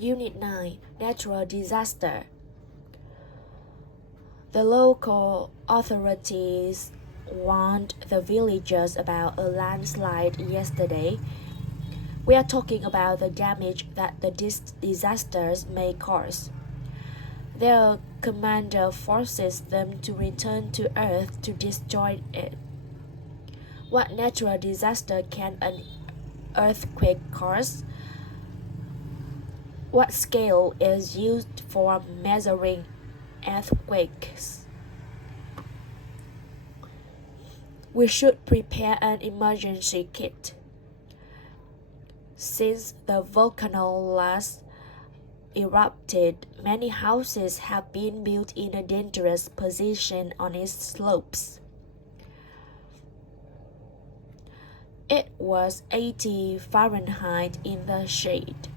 Unit 9 Natural Disaster. The local authorities warned the villagers about a landslide yesterday. We are talking about the damage that the disasters may cause. Their commander forces them to return to Earth to destroy it. What natural disaster can an earthquake cause? What scale is used for measuring earthquakes? We should prepare an emergency kit. Since the volcano last erupted, many houses have been built in a dangerous position on its slopes. It was 80 Fahrenheit in the shade.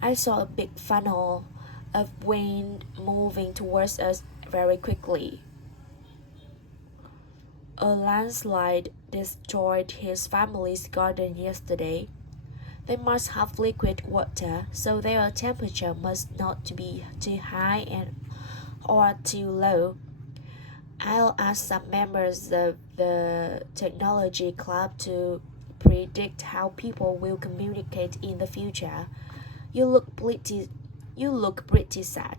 I saw a big funnel of wind moving towards us very quickly. A landslide destroyed his family's garden yesterday. They must have liquid water, so their temperature must not be too high or too low. I'll ask some members of the technology club to predict how people will communicate in the future. You look pretty sad.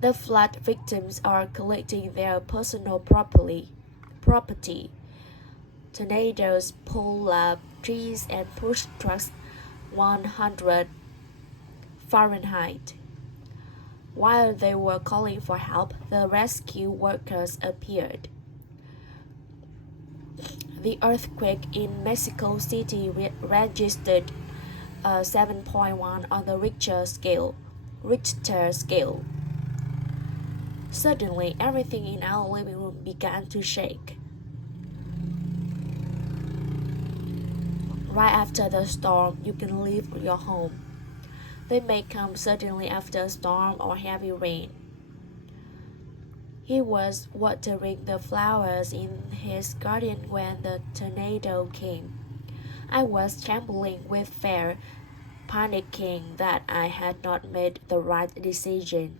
The flood victims are collecting their personal property. Tornadoes pull up trees and push trucks 100 Fahrenheit. While they were calling for help, the rescue workers appeared. The earthquake in Mexico City registered 7.1 on the Richter scale. Suddenly, everything in our living room began to shake. Right after the storm, you can leave your home. They may come suddenly after a storm or heavy rain. He was watering the flowers in his garden when the tornado came. I was trembling with fear, panicking that I had not made the right decision.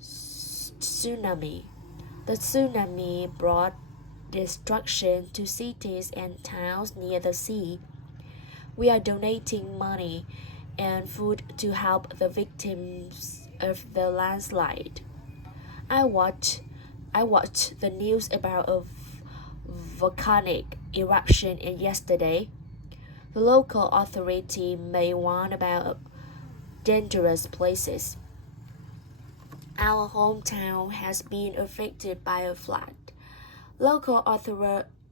Tsunami. The tsunami brought destruction to cities and towns near the sea. We are donating money and food to help the victims of the landslide. I watched the news about a volcanic eruption yesterday. The local authority may warn about dangerous places. Our hometown has been affected by a flood. Local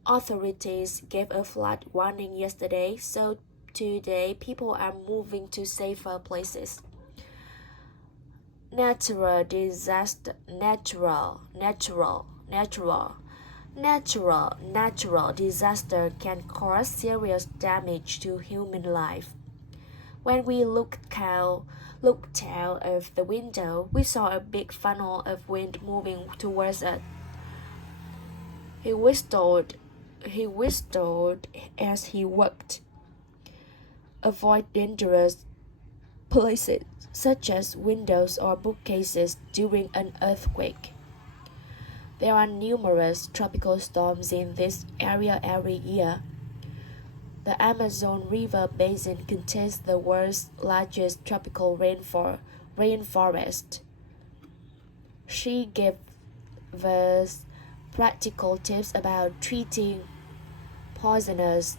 authorities gave a flood warning yesterday, so today people are moving to safer places. Natural disaster can cause serious damage to human life. When we looked out of the window, we saw a big funnel of wind moving towards us. He whistled as he walked. Avoid dangerous places such as windows or bookcases during an earthquake. There are numerous tropical storms in this area every year. The Amazon River Basin contains the world's largest tropical rainforest. She gave us practical tips about treating poisonous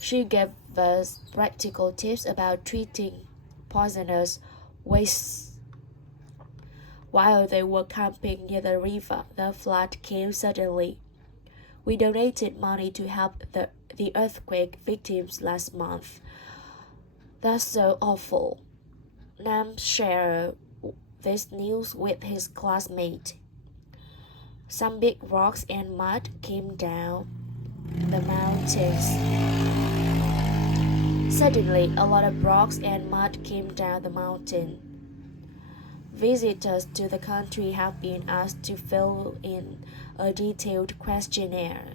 She gave us practical tips about treating poisonous wastes. While they were camping near the river, the flood came suddenly. We donated money to help the earthquake victims last month. That's so awful. Nam shared this news with his classmate. Some big rocks and mud came down the mountains. Suddenly, a lot of rocks and mud came down the mountain. Visitors to the country have been asked to fill in a detailed questionnaire.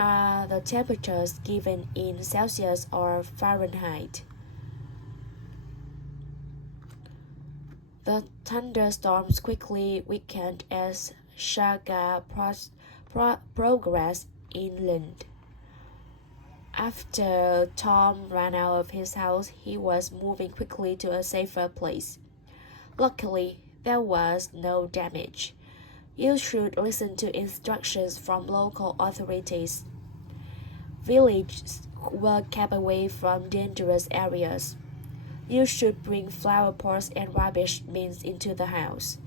are the temperatures given in Celsius or Fahrenheit. The thunderstorms quickly weakened as Shaga progressed inland. After Tom ran out of his house, he was moving quickly to a safer place. Luckily, there was no damage. You should listen to instructions from local authorities. Villages were kept away from dangerous areas. You should bring flower pots and rubbish bins into the house.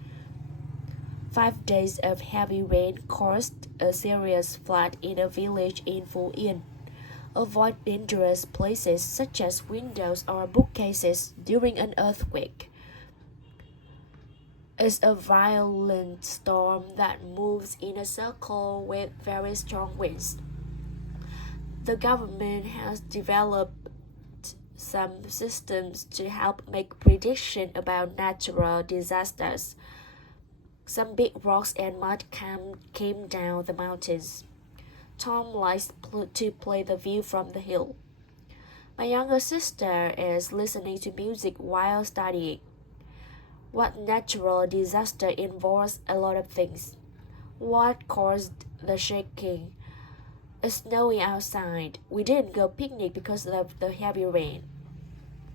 5 days of heavy rain caused a serious flood in a village in Fujian. Avoid dangerous places such as windows or bookcases during an earthquake. It's a violent storm that moves in a circle with very strong winds. The government has developed some systems to help make prediction about natural disasters. Some big rocks and mud came down the mountains. Tom likes to play the view from the hill. My younger sister is listening to music while studying. What natural disaster involves a lot of things? What caused the shaking? It's snowing outside. We didn't go picnic because of the heavy rain.